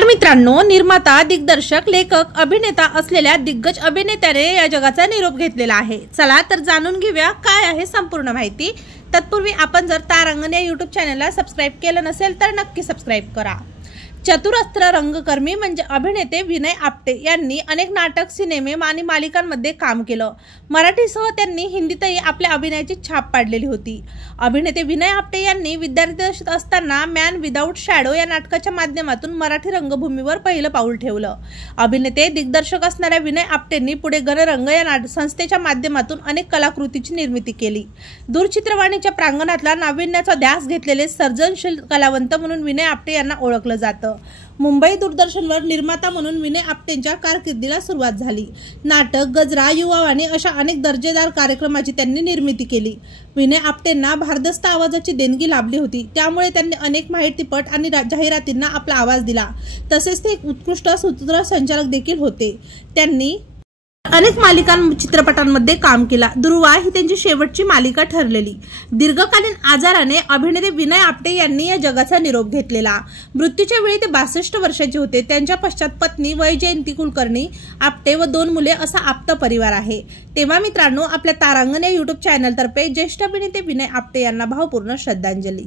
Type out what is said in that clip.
नमस्कार मित्रांनो, निर्माता, दिग्दर्शक, लेखक, अभिनेता असलेल्या दिग्गज अभिनेत्याने या जगाचा निरोप घेतलेला आहे। चला तर जाणून घेऊया काय आहे संपूर्ण माहिती। तत्पूर्वी आपण जर तारांगण या YouTube चॅनलला सबस्क्राइब केलं नसेल तर नक्की सबस्क्राइब करा। चतुरस्त्र रंगकर्मी म्हणजे अभिनेते विनय आपटे यांनी अनेक नाटक, सिनेमे आणि मालिकांमध्ये काम केलं। मराठीसह त्यांनी हिंदीतही आपल्या अभिनयाची छाप पाडलेली होती। अभिनेते विनय आपटे यांनी विद्यार्थी दशेत असताना मॅन विदाउट शॅडो या नाटकाच्या माध्यमातून मराठी रंगभूमीवर पहिलं पाऊल ठेवलं। अभिनेते, दिग्दर्शक असणाऱ्या विनय आपटेंनी पुढे गणरंग या संस्थेच्या माध्यमातून अनेक कलाकृतीची निर्मिती केली। दूरचित्रवाणीच्या प्रांगणातला नाविन्याचा ध्यास घेतलेले सर्जनशील कलावंत म्हणून विनय आपटे यांना ओळखलं जातं। मुंबई दूरदर्शनवर निर्माता म्हणून विनय आपटेंच्या कारकिर्दीला सुरुवात झाली। नाटक, गजरा, युवावाणी अशा अनेक दर्जेदार कार्यक्रमाची त्यांनी निर्मिती केली। विनय आपटेंना भारदस्त आवाजाची देणगी लाभली होती, त्यामुळे त्यांनी अनेक माहितीपट आणि जाहिरातींना आपला आवाज दिला। तसेच ते एक उत्कृष्ट सूत्रसंचालक देखील होते। त्यांनी अनेक मालिका, चित्रपटांमध्ये काम केला। दुर्वा ही त्यांची शेवटची मालिका ठरलेली। दीर्घकालीन आजाराने अभिनेते विनय आपटे यांनी या जगाचा निरोप घेतलेला। मृत्यूच्या वेळी ते 62 वर्षाचे होते। त्यांच्या पश्चात पत्नी वैजयंती कुलकर्णी आपटे व 2 मुले असा आप्त परिवार आहे। तेव्हा मित्रांनो, आपल्या तारांगण या YouTube चॅनल तर्फे ज्येष्ठ अभिनेते विनय आपटे यांना भावपूर्ण श्रद्धांजली।